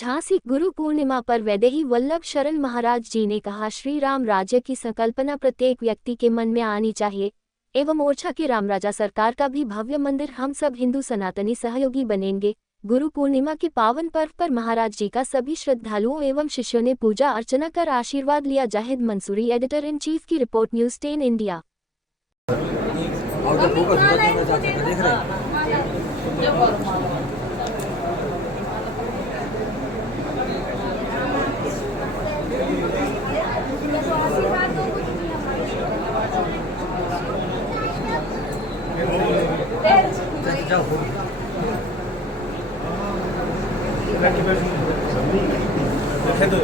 झांसी गुरु पूर्णिमा पर वैदेही वल्लभ शरण महाराज जी ने कहा, श्री राम राज्य की संकल्पना प्रत्येक व्यक्ति के मन में आनी चाहिए एवं ओरछा के रामराजा सरकार का भी भव्य मंदिर हम सब हिंदू सनातनी सहयोगी बनेंगे। गुरु पूर्णिमा के पावन पर्व पर महाराज जी का सभी श्रद्धालुओं एवं शिष्यों ने पूजा अर्चना कर आशीर्वाद लिया। Zahid Mansoori, editor in chief की रिपोर्ट, न्यूज़ 10 इंडिया।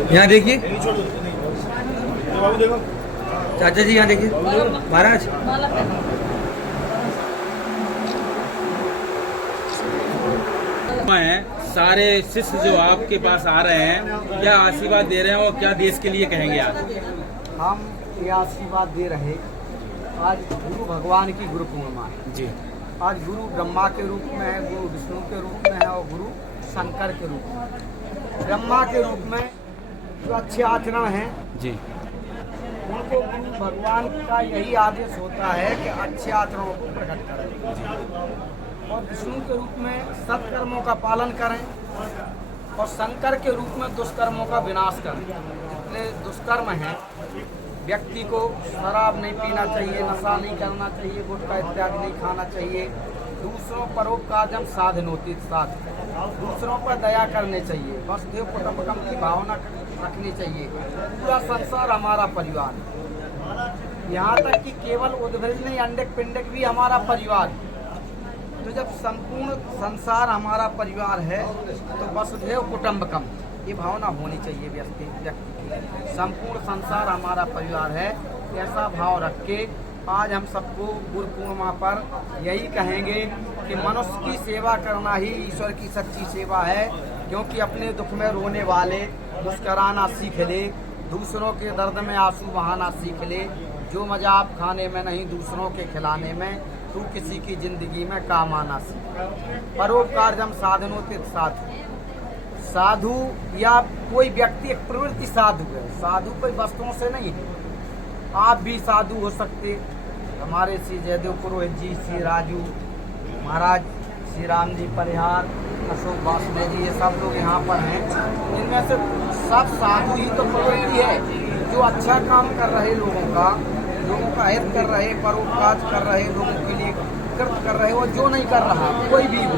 यहाँ देखिए चाचा जी, यहाँ देखिए महाराज। सारे शिष्य जो आपके पास आ रहे हैं, क्या आशीर्वाद दे रहे हैं और क्या देश के लिए कहेंगे आप? हम ये आशीर्वाद दे रहे, आज गुरु भगवान की गुरु पूर्णिमा है जी। आज गुरु ब्रह्मा के रूप में है, गुरु विष्णु के रूप में है और गुरु शंकर के रूप में। ब्रह्मा के रूप में जो अच्छे आचरण हैं जी, उनको गुरु भगवान का यही आदेश होता है कि अच्छे आचरणों को प्रकट करें, और विष्णु के रूप में सत्कर्मों का पालन करें और शंकर के रूप में दुष्कर्मों का विनाश करें। जितने दुष्कर्म हैं, व्यक्ति को शराब नहीं पीना चाहिए, नशा नहीं करना चाहिए, गुटखा इत्यादि नहीं खाना चाहिए, दूसरों परोपकारम साधनोति साध, दूसरों पर दया करने चाहिए, वसुधैव कुटुंबकम की भावना रखनी चाहिए। पूरा संसार हमारा परिवार है, यहाँ तक कि केवल उद्भिज नहीं, अंडक पिंडक भी हमारा परिवार है। तो जब संपूर्ण संसार हमारा परिवार है तो वसुधैव कुटुंबकम ये भावना होनी चाहिए व्यक्ति की। संपूर्ण संसार हमारा परिवार है, ऐसा भाव रख के आज हम सबको गुरु पूर्णिमा पर यही कहेंगे कि मनुष्य की सेवा करना ही ईश्वर की सच्ची सेवा है। क्योंकि अपने दुख में रोने वाले मुस्कराना सीख ले, दूसरों के दर्द में आंसू बहाना सीख ले। जो मजा आप खाने में नहीं, दूसरों के खिलाने में, तू किसी की जिंदगी में काम आना सीख। परोपकारम साधनोति साधु, साधु या कोई व्यक्ति एक प्रवृत्ति साधु है। साधु कोई वस्तुओं से नहीं है, आप भी साधु हो सकते। हमारे श्री जयदेव पुरोहित जी, श्री राजू महाराज, श्री राम जी परिहार, अशोक वासुदेव जी, ये सब लोग यहाँ पर हैं। इनमें से सब साधु ही तो प्रवृत्ति है, जो अच्छा काम कर रहे लोगों का हित कर रहे, परोपकार कर रहे, लोगों के लिए कृत कर रहे, और जो नहीं कर रहा कोई भी हो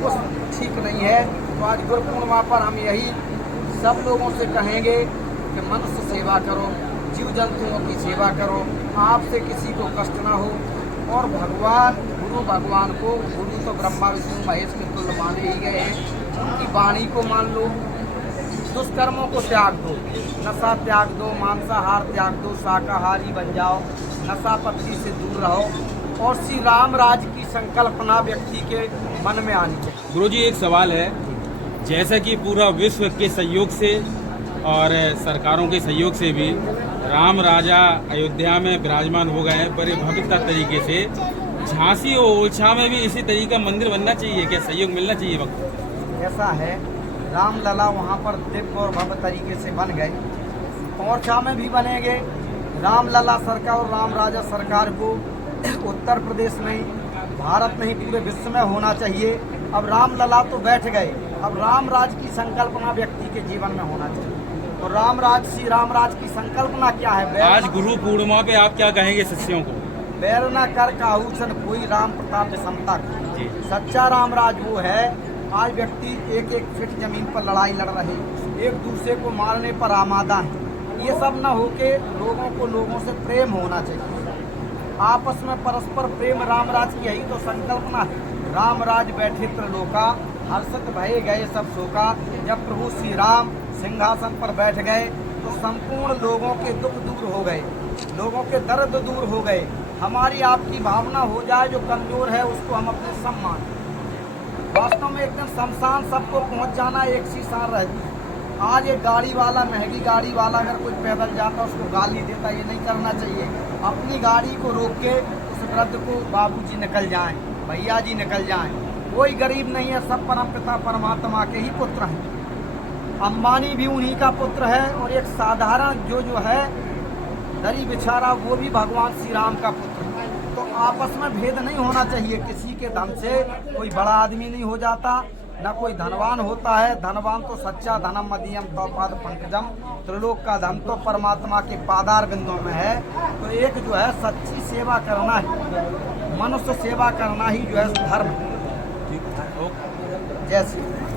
वो ठीक नहीं है। तो आज गुरु पूर्णिमा पर हम यही सब लोगों से कहेंगे कि मनुष्य सेवा करो, जीव जंतुओं की सेवा करो, आपसे किसी को कष्ट ना हो। और भगवान गुरु भगवान को, गुरु तो ब्रह्मा विष्णु महेश के तुल्य माने ही गए हैं, उनकी वाणी को मान लो, दुष्कर्मों को त्याग दो, नशा त्याग दो, मांसाहार त्याग दो, शाकाहारी बन जाओ, नशा पत्ती से दूर रहो, और श्री राम राज की संकल्पना व्यक्ति के मन में आनी चाहिए। गुरुजी, एक सवाल है, जैसा कि पूरा विश्व के सहयोग से और सरकारों के सहयोग से भी राम राजा अयोध्या में विराजमान हो गए हैं बड़े भव्यता तरीके से, झांसी और ओरछा में भी इसी तरीके का मंदिर बनना चाहिए, क्या सहयोग मिलना चाहिए वक्त? ऐसा है, रामलला वहाँ पर दिव्य और भव्य तरीके से बन गए, ओरछा में भी बनेंगे। रामलला सरकार और राम राजा सरकार को उत्तर प्रदेश में, भारत में ही, पूरे विश्व में होना चाहिए। अब रामलला तो बैठ गए, अब राम राज की संकल्पना व्यक्ति के जीवन में होना चाहिए। तो रामराज, श्री रामराज की संकल्पना क्या है? आज गुरु पूर्णिमा पे आप क्या कहेंगे शिष्यों को? बैर न कर काहूसन कोई राम प्रताप समता को। सच्चा रामराज वो है, आज व्यक्ति एक एक फीट जमीन पर लड़ाई लड़ रहे, एक दूसरे को मारने पर आमादा है। ये सब न होके लोगों को लोगों से प्रेम होना चाहिए, आपस में परस्पर प्रेम। रामराज की यही तो संकल्पना है। रामराज बैठे त्रिलोका, हर्षित भये गए सब शोका। जब प्रभु श्री राम सिंहासन पर बैठ गए तो संपूर्ण लोगों के दुख दूर हो गए, लोगों के दर्द दूर हो गए। हमारी आपकी भावना हो जाए, जो कमजोर है उसको हम अपने सम्मान। वास्तव में एक दिन शमशान सबको पहुंच जाना एक सी सार रहती है। आज एक गाड़ी वाला, महंगी गाड़ी वाला अगर कोई पैदल जाता उसको गाली देता, ये नहीं करना चाहिए। अपनी गाड़ी को रोक के उस वृद्ध को, बाबूजी निकल जाएं, भैया जी निकल जाएं, कोई गरीब नहीं है, सब परम पिता परमात्मा के ही पुत्र हैं। अंबानी भी उन्हीं का पुत्र है और एक साधारण जो है दरी बिछारा वो भी भगवान श्री राम का पुत्र है। तो आपस में भेद नहीं होना चाहिए। किसी के धन से कोई बड़ा आदमी नहीं हो जाता, न कोई धनवान होता है। धनवान तो सच्चा धनम मदीयम तो पाद पंकजम, त्रिलोक का धन तो परमात्मा के पादार बिंदुओं में है। तो एक जो है सच्ची सेवा करना है, मनुष्य सेवा करना ही जो है धर्म। जय श्री राम।